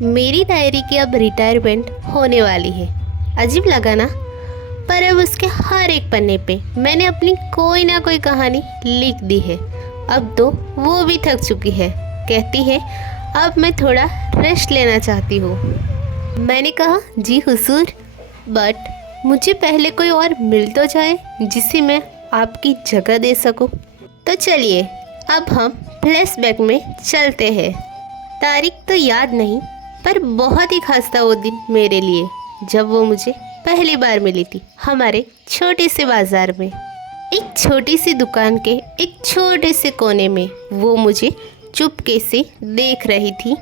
मेरी डायरी की अब रिटायरमेंट होने वाली है। अजीब लगा ना, पर अब उसके हर एक पन्ने पे मैंने अपनी कोई ना कोई कहानी लिख दी है। अब तो वो भी थक चुकी है, कहती है अब मैं थोड़ा रेस्ट लेना चाहती हूँ। मैंने कहा जी हुजूर, बट मुझे पहले कोई और मिल तो जाए जिसे मैं आपकी जगह दे सकूँ। तो चलिए अब हम फ्लैशबैक में चलते हैं। तारीख तो याद नहीं, पर बहुत ही खास था वो दिन मेरे लिए, जब वो मुझे पहली बार मिली थी हमारे छोटे से बाजार में। एक छोटी सी दुकान के एक छोटे से कोने में वो मुझे चुपके से देख रही थी।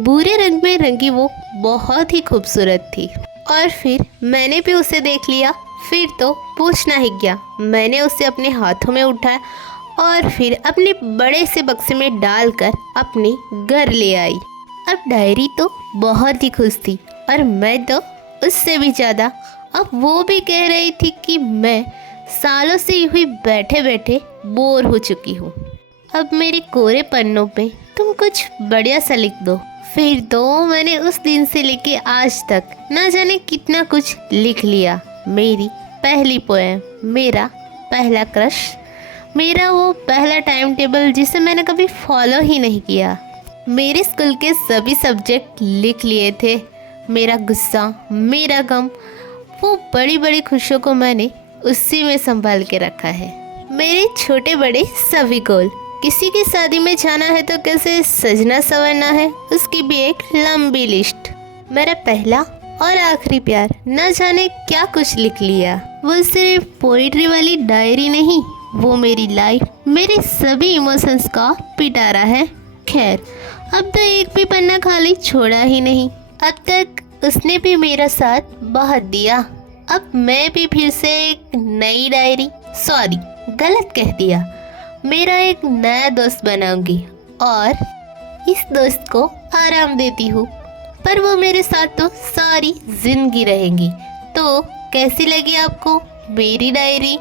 भूरे रंग में रंगी वो बहुत ही खूबसूरत थी। और फिर मैंने भी उसे देख लिया। फिर तो पूछना ही क्या, मैंने उसे अपने हाथों में उठाया और फिर अपने बड़े से बक्से में डालकर अपने घर ले आई। अब डायरी तो बहुत ही खुश थी और मैं तो उससे भी ज़्यादा। अब वो भी कह रही थी कि मैं सालों से यूं ही बैठे बैठे बोर हो चुकी हूँ। अब मेरे कोरे पन्नों पे तुम कुछ बढ़िया सा लिख दो। फिर तो मैंने उस दिन से लेके आज तक ना जाने कितना कुछ लिख लिया। मेरी पहली पोएम, मेरा पहला क्रश, मेरा वो पहला टाइम टेबल जिसे मैंने कभी फॉलो ही नहीं किया। मेरे स्कूल के सभी सब्जेक्ट लिख लिए थे। मेरा गुस्सा, मेरा गम, वो बड़ी बड़ी खुशियों को मैंने उसी में संभाल के रखा है। मेरे छोटे बड़े सभी गोल, किसी की शादी में जाना है तो कैसे सजना संवरना है, उसकी भी एक लंबी लिस्ट। मेरा पहला और आखिरी प्यार, न जाने क्या कुछ लिख लिया। वो सिर्फ पोइट्री वाली डायरी नहीं, वो मेरी लाइफ, मेरे सभी इमोशंस का पिटारा है। खैर, अब तो एक भी पन्ना खाली छोड़ा ही नहीं। अब तक उसने भी मेरा साथ बहुत दिया। अब मैं भी फिर से एक नई डायरी, सॉरी गलत कह दिया, मेरा एक नया दोस्त बनाऊंगी और इस दोस्त को आराम देती हूँ, पर वो मेरे साथ तो सारी जिंदगी रहेंगी। तो कैसी लगी आपको मेरी डायरी?